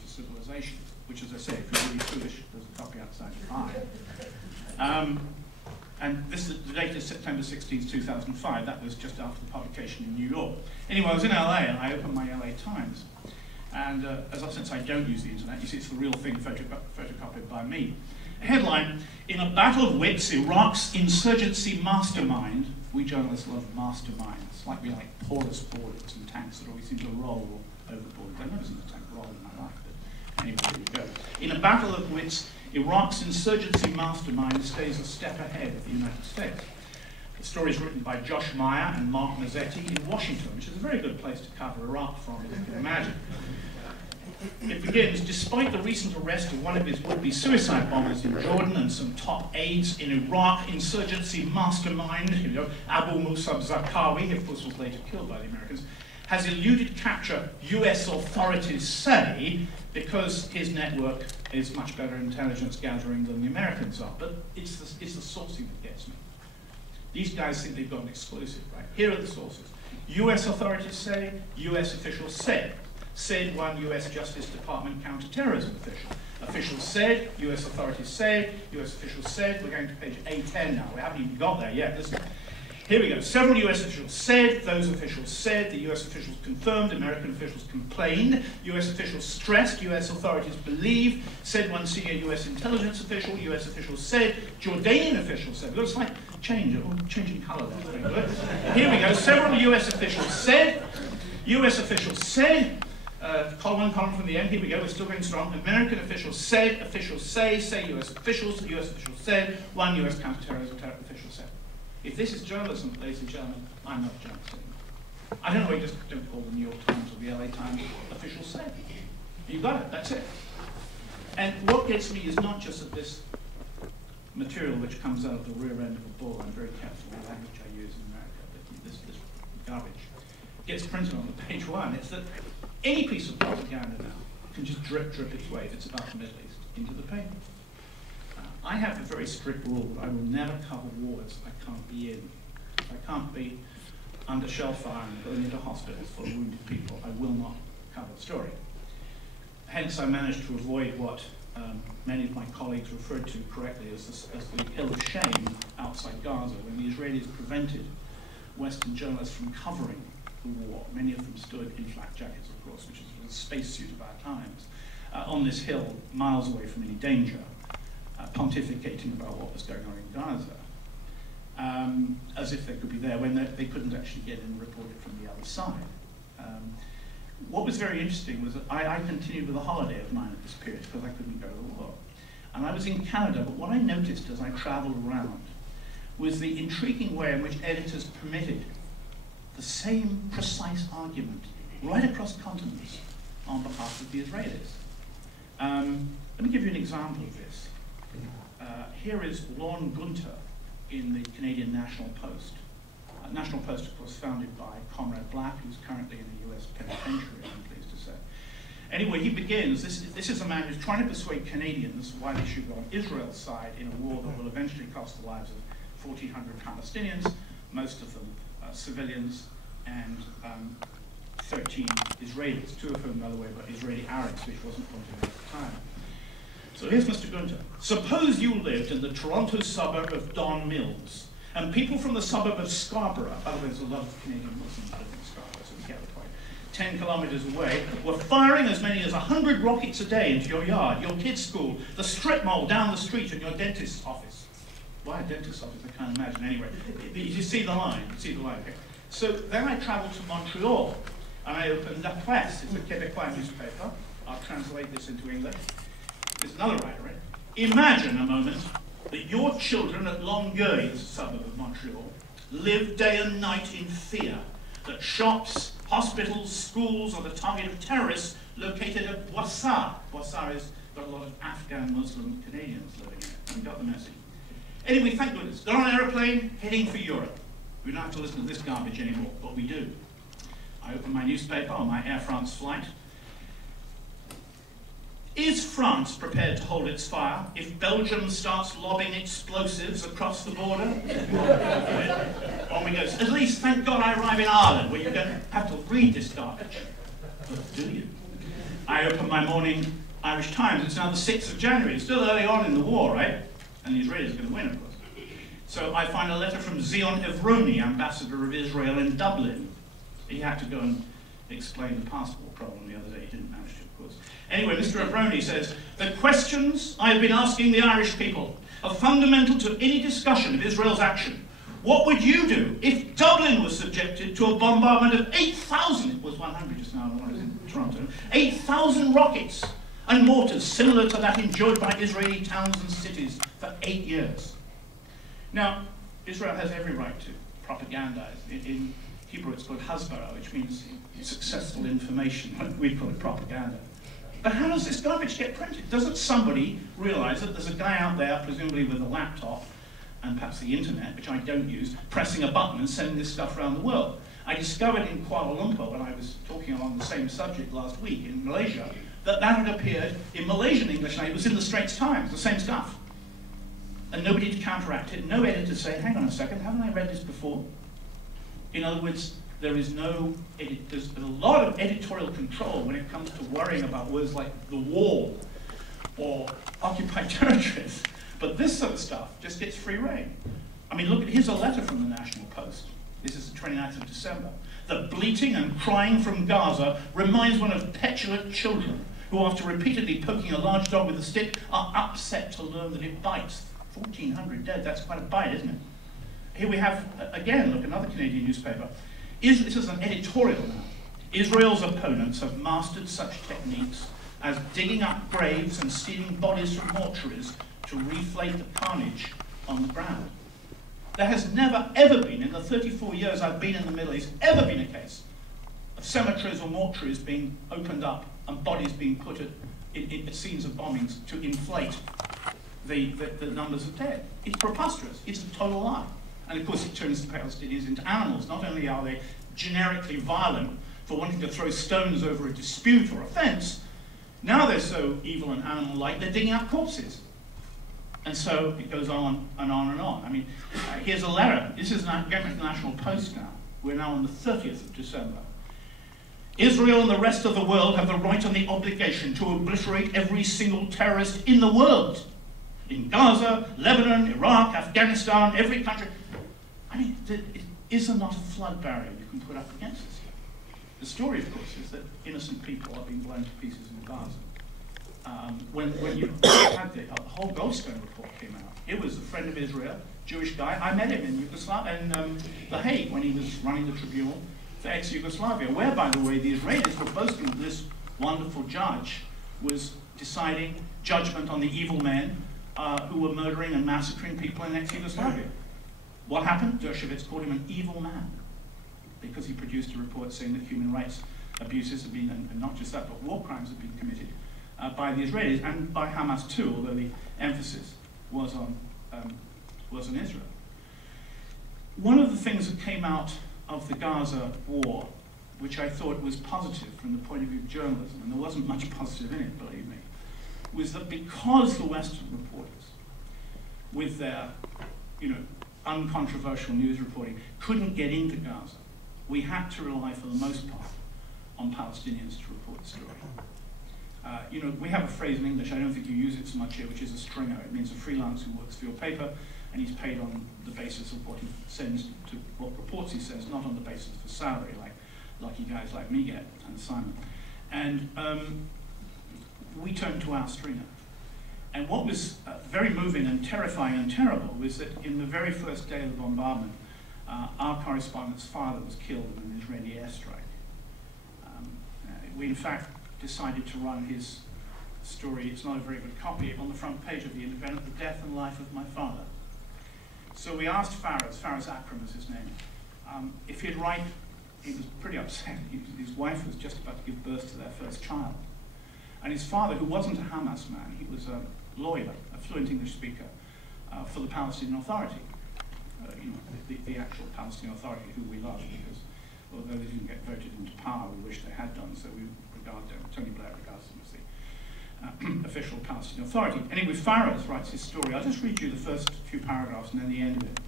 for civilization, which, as I say, if you're really foolish, there's a copy outside your eye. And this is the date is September 16, 2005. That was just after the publication in New York. Anyway, I was in LA and I opened my LA Times. And since I don't use the internet, you see it's the real thing photocopied by me. Headline, in a battle of wits, Iraq's insurgency mastermind. We journalists love masterminds, like we like porous bullets and tanks that always seem to roll overboard. I've never seen a tank roll in my life, but anyway, here we go. In a battle of wits, Iraq's insurgency mastermind stays a step ahead of the United States. The story is written by Josh Meyer and Mark Mazzetti in Washington, which is a very good place to cover Iraq from, as you can imagine. It begins, despite the recent arrest of one of his would-be suicide bombers in Jordan and some top aides in Iraq, insurgency mastermind, Abu Musab Zarqawi, of course was later killed by the Americans, has eluded capture, US authorities say, because his network is much better intelligence gathering than the Americans are. But it's the sourcing that gets me. These guys think they've got an exclusive, right? Here are the sources. US authorities say, US officials said. Said one US Justice Department counterterrorism official. Officials said, US authorities said, US officials said. We're going to page A10 now. We haven't even got there yet. Listen. Here we go. Several US officials said, those officials said, the US officials confirmed, American officials complained, US officials stressed, US authorities believe, said one senior US intelligence official, US officials said, Jordanian officials said. Looks like changing colour there. Here we go. Several US officials said, US officials said, column from the end, here we go, we're still going strong. American officials said, officials say US officials said, one US counterterrorism official said. If this is journalism, ladies and gentlemen, I'm not a journalist anymore. I don't know why you just don't call the New York Times or the LA Times officials said. You got it, that's it. And what gets me is not just that this material which comes out of the rear end of a bull, I'm very careful with the language I use in America, but this garbage gets printed on the page one. It's that any piece of propaganda now can just drip its way, if it's about the Middle East, into the paper. I have a very strict rule that I will never cover wars I can't be in. If I can't be under shell fire and going into hospitals for wounded people, I will not cover the story. Hence, I managed to avoid what many of my colleagues referred to correctly as the hill of shame outside Gaza, when the Israelis prevented Western journalists from covering the war. Many of them stood in flak jackets, of course, which is the spacesuit of our times, on this hill, miles away from any danger, pontificating about what was going on in Gaza, as if they could be there when they couldn't actually get in and report it from the other side. What was very interesting was that I continued with a holiday of mine at this period because I couldn't go to the war. And I was in Canada, but what I noticed as I traveled around was the intriguing way in which editors permitted the same precise argument right across continents on behalf of the Israelis. Let me give you an example of this. Here is Lorne Gunter in the Canadian National Post. National Post, of course, founded by Comrade Black, who's currently in the US penitentiary, I'm pleased to say. Anyway, he begins, this is a man who's trying to persuade Canadians why they should go on Israel's side in a war that will eventually cost the lives of 1,400 Palestinians, most of them civilians, and 13 Israelis, two of whom, by the way, were Israeli Arabs, which wasn't pointed out at the time. So here's Mr. Gunter. Suppose you lived in the Toronto suburb of Don Mills, and people from the suburb of Scarborough, by the way, there's a lot of Canadian Muslims living in Scarborough, so we get the point, 10 kilometers away, were firing as many as 100 rockets a day into your yard, your kid's school, the strip mall down the street, and your dentist's office. Why a dentist's office? I can't imagine. Anyway, you see the line. You see the line. Okay. So then I traveled to Montreal, and I opened La Presse. It's a Québécois newspaper. I'll translate this into English. There's another writer, right? Imagine a moment that your children at Longueuil, a suburb of Montreal, live day and night in fear that shops, hospitals, schools are the target of terrorists located at Boissard. Boissard has got a lot of Afghan Muslim Canadians living in it. We got the message. Anyway, thank goodness. Got on an aeroplane, heading for Europe. We don't have to listen to this garbage anymore, but we do. I open my newspaper on my Air France flight. Is France prepared to hold its fire if Belgium starts lobbing explosives across the border? On we go. At least, thank God, I arrive in Ireland, where you don't have to read this garbage. But do you? I open my morning Irish Times. It's now the 6th of January. It's still early on in the war, right? And the Israelis are going to win, of course. So I find a letter from Zion Evroni, ambassador of Israel in Dublin. He had to go and explain the passport problem the other day. He didn't manage to, of course. Anyway, Mr. Evroni says, the questions I have been asking the Irish people are fundamental to any discussion of Israel's action. What would you do if Dublin was subjected to a bombardment of 8,000, it was 100 just now when I was in Toronto, 8,000 rockets and mortars similar to that enjoyed by Israeli towns and cities for 8 years? Now, Israel has every right to propagandize. In Hebrew it's called hasbara, which means successful information. We call it propaganda. But how does this garbage get printed? Doesn't somebody realize that there's a guy out there, presumably with a laptop, and perhaps the internet, which I don't use, pressing a button and sending this stuff around the world? I discovered in Kuala Lumpur, when I was talking along the same subject last week in Malaysia, that had appeared in Malaysian English, and it was in the Straits Times, the same stuff. And nobody to counteract it, no editor to say, hang on a second, haven't I read this before? In other words, there's a lot of editorial control when it comes to worrying about words like the wall or occupied territories. But this sort of stuff just gets free rein. I mean, look, here's a letter from the National Post. This is the 29th of December. The bleating and crying from Gaza reminds one of petulant children who, after repeatedly poking a large dog with a stick, are upset to learn that it bites. 1,400 dead, that's quite a bite, isn't it? Here we have, again, look, another Canadian newspaper. This is an editorial now. Israel's opponents have mastered such techniques as digging up graves and stealing bodies from mortuaries to reflate the carnage on the ground. There has never, ever been, in the 34 years I've been in the Middle East, ever been a case of cemeteries or mortuaries being opened up and bodies being put at scenes of bombings to inflate the numbers of dead. It's preposterous. It's a total lie. And of course it turns the Palestinians into animals. Not only are they generically violent for wanting to throw stones over a dispute or a fence, now they're so evil and animal-like, they're digging up corpses. And so it goes on and on and on. I mean, here's a letter. This is going to the National Post now. We're now on the 30th of December. Israel and the rest of the world have the right and the obligation to obliterate every single terrorist in the world. In Gaza, Lebanon, Iraq, Afghanistan, every country. I mean, is there not a flood barrier you can put up against this? The story, of course, is that innocent people are being blown to pieces in Gaza. When you had the whole Goldstone report came out, it was a friend of Israel, Jewish guy. I met him in Yugoslavia, in The Hague, when he was running the tribunal for ex-Yugoslavia, where, by the way, the Israelis were boasting that this wonderful judge was deciding judgment on the evil men who were murdering and massacring people in ex-Yugoslavia. What happened? Dershowitz called him an evil man because he produced a report saying that human rights abuses have been, and not just that, but war crimes have been committed by the Israelis and by Hamas too, although the emphasis was on Israel. One of the things that came out of the Gaza war, which I thought was positive from the point of view of journalism, and there wasn't much positive in it, believe me, was that because the Western reporters, with their, uncontroversial news reporting, couldn't get into Gaza, we had to rely, for the most part, on Palestinians to report the story. We have a phrase in English, I don't think you use it so much here, which is a stringer. It means a freelance who works for your paper, and he's paid on the basis of what he sends to what reports he sends, not on the basis of salary, like lucky guys like me get and Simon. And we turned to our stringer. And what was very moving and terrifying and terrible was that in the very first day of the bombardment, our correspondent's father was killed in an Israeli airstrike. We, in fact, decided to run his story, it's not a very good copy, on the front page of The Independent, The Death and Life of My Father. So we asked Faraz Akram is his name, if he'd write. He was pretty upset. His wife was just about to give birth to their first child. And his father, who wasn't a Hamas man, he was a lawyer, a fluent English speaker for the Palestinian Authority. The actual Palestinian Authority, who we love, because although they didn't get voted into power, we wish they had done, so we regard them, Tony Blair regards them as the official Palestinian Authority. Anyway, Faraz writes his story. I'll just read you the first few paragraphs and then the end of it.